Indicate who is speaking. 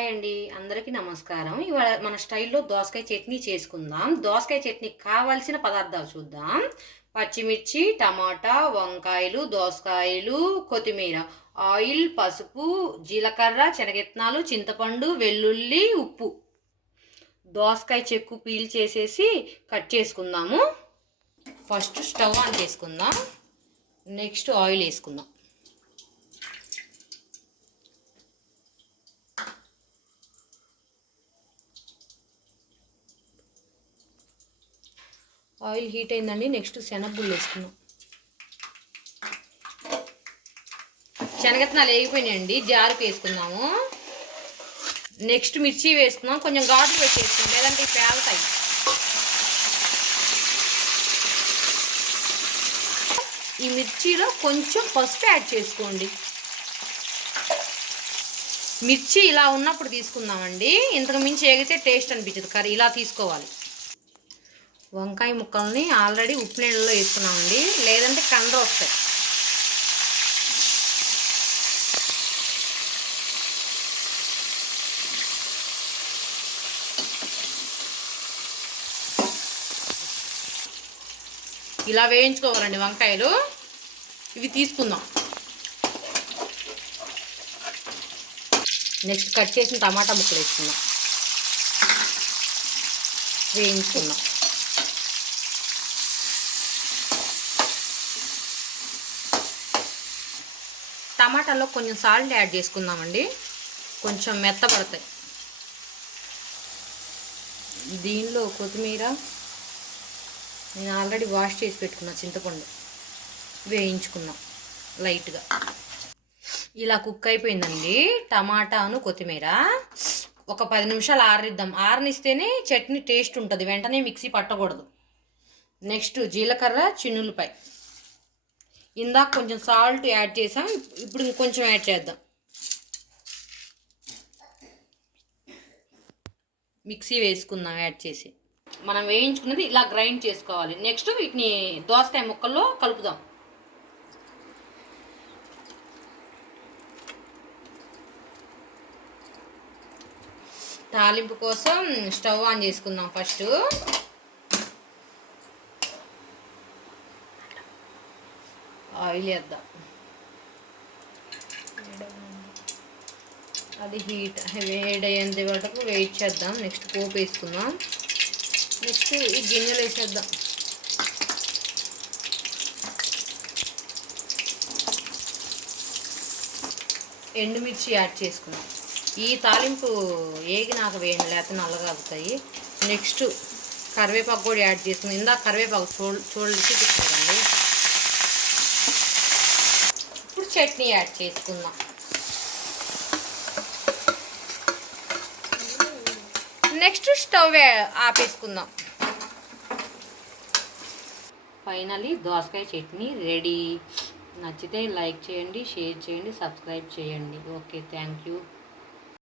Speaker 1: Hi అండి. అందరికీ నమస్కారం. ఇవాళ మన స్టైల్లో దోసకాయ చట్నీ చేసుకుందాం. దోసకాయ చట్నీ కావాల్సిన పదార్థాలు చూద్దాం. పచ్చిమిర్చి టమాటా వంకాయలు దోసకాయలు కొత్తిమీర ఆయిల్ పసుపు జీలకర్ర శనగిత్తనాలు చింతపండు వెల్లుల్లి ఉప్పు. దోసకాయ చెక్కు పీల్ చేసేసి కట్ చేసుకుందాము. ఫస్ట్ స్టవ్ ఆన్ చేసుకుందాం. నెక్స్ట్ ఆయిల్ వేసుకుందాం. ఆయిల్ హీట్ అయిందండి. నెక్స్ట్ శనగగుళ్ళు వేసుకున్నాం శనగత్నాలు వేగిపోయినాయండి. జారుకు వేసుకుందాము. నెక్స్ట్ మిర్చి వేసుకుందాం. కొంచెం ఘాటు పెట్టేసుకుందాం లేదంటే ఇవి ఈ మిర్చిలో కొంచెం పసుపు యాడ్ చేసుకోండి. మిర్చి ఇలా ఉన్నప్పుడు తీసుకుందామండి. ఇంతకు మించి ఏగితే టేస్ట్ అనిపించదు. కర్రీ ఇలా తీసుకోవాలి. వంకాయ ముక్కల్ని ఆల్రెడీ ఉప్పు నీళ్ళలో వేసుకున్నామండి. లేదంటే కండ్ర వస్తాయి. ఇలా వేయించుకోవాలండి వంకాయలు. ఇవి తీసుకుందాం. నెక్స్ట్ కట్ చేసిన టమాటా ముక్కలు వేసుకుందాం. వేయించుకుందాం. టమాటాలో కొంచెం సాల్ట్ యాడ్ చేసుకుందామండి. కొంచెం మెత్తపడతాయి. దీనిలో కొత్తిమీర నేను ఆల్రెడీ వాష్ చేసి పెట్టుకున్నా చింతపండు వేయించుకున్నాం లైట్గా. ఇలా కుక్ అయిపోయిందండి టమాటాను కొత్తిమీర. ఒక పది నిమిషాలు ఆరనిద్దాం. ఆరనిస్తేనే చట్నీ టేస్ట్ ఉంటుంది. వెంటనే మిక్సీ పట్టకూడదు. నెక్స్ట్ జీలకర్ర చిన్నులపై. ఇందాక కొంచెం సాల్ట్ యాడ్ చేసాం ఇప్పుడు ఇంకొంచెం యాడ్ చేద్దాం. మిక్సీ వేసుకుందాం యాడ్ చేసి. మనం వేయించుకున్నది ఇలా గ్రైండ్ చేసుకోవాలి. నెక్స్ట్ వీటిని దోసకాయ ముక్కల్లో కలుపుదాం. తాలింపు కోసం స్టవ్ ఆన్ చేసుకుందాం ఫస్ట్. ఆయిల్ వేద్దాం అది హీట్ వేడి అయ్యేంత వరకు వెయిట్ చేద్దాం. నెక్స్ట్ పోపు వేసుకుందాం. నెక్స్ట్ ఈ గిన్నెలు వేసేద్దాం. ఎండుమిర్చి యాడ్ చేసుకుందాం. ఈ తాలింపు ఏగినాక వేయండి లేకపోతే నల్లగా అవుతాయి. నెక్స్ట్ కరివేపాకు కూడా యాడ్ చేసుకుందాం. ఇందాక కరివేపాకు చూడ చూడండి ఇప్పుడు చట్నీ యాడ్ చేసుకుందాం. నెక్స్ట్ స్టవ్ ఆపేసుకుందాం. ఫైనలీ దోసకాయ చట్నీ రెడీ. నచ్చితే లైక్ చేయండి షేర్ చేయండి సబ్స్క్రైబ్ చేయండి. Okay thank you.